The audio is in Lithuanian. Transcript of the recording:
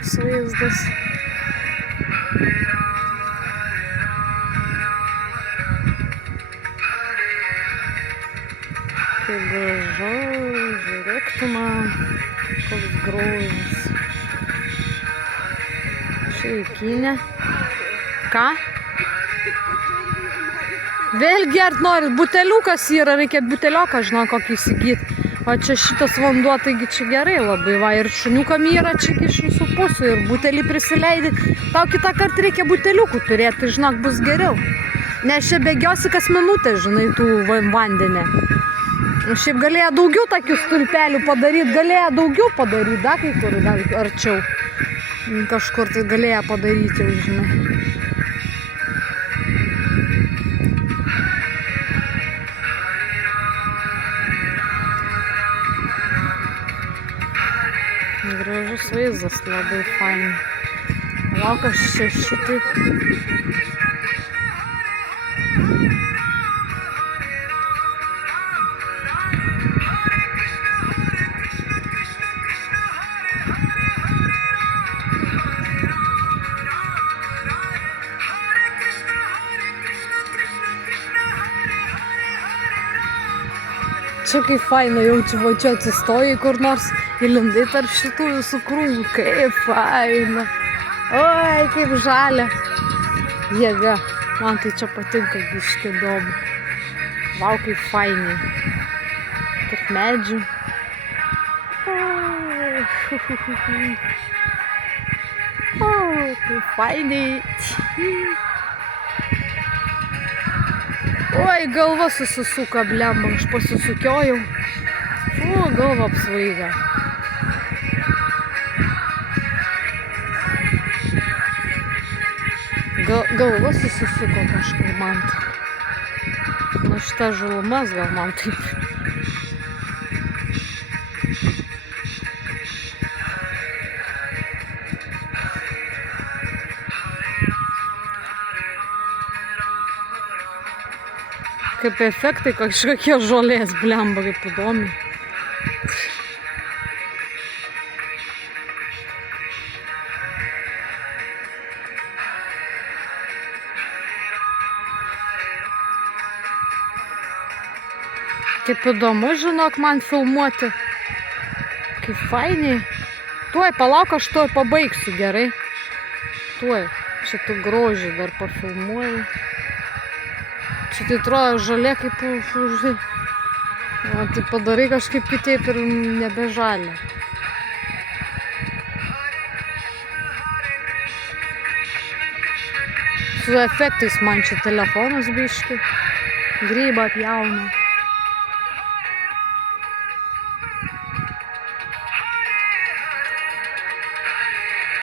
toks vaizdas. Kaip gražu, žiūrėk tu man, koks grožis. Šeikinė. Ką? Vėl gert norit, buteliukas yra, reikia butelioką, žinau, kokį įsigyti. O čia šitas vanduo, taigi čia gerai labai, va, ir šuniukam yra čia iš visų pusių, ir butelį prisileidi. Tau kitą kartą reikia buteliukų turėti, tai žinok, bus geriau. Nes čia bėgiosi kas minutę, žinai, tų vandenį. Šiaip galėjo daugiau tokių stulpelių padaryti, da, kai kur, gal arčiau. Kažkur tai galėjo padaryti, jau, žinai. Gražus vaizdas, labai fain. Laukas čia šitaip. Čia kaip faina, jaučiu, va čia atsistojai kur nors įlindai tarp šitų visų krūmų. Kaip faina. Oi, kaip žalia. Jėga. Man tai čia patinka biškį įdomu. Vau, kaip fainiai. Tarp medžių. O, kaip fainiai. Oi, galva susisuka, blemba, aš pasisukiojau. O, galva apsvaiga. Galva susisuko kažkur man. Nu, šita žalumas gal man taip. Kaip efektai kažkokie žolės, blemba, kaip įdomi. Kaip įdomu, žinok, man filmuoti. Kaip fainiai. Tuoj, palauk, aš tuoj pabaigsiu, gerai? Tuoj, šitų grožį dar pafilmuoju. Čia tai atrodo žalė kaip užai. O tai padarai kažkaip kitaip ir nebežalia. Su efektais man čia telefonas biški. Grybą pjauna.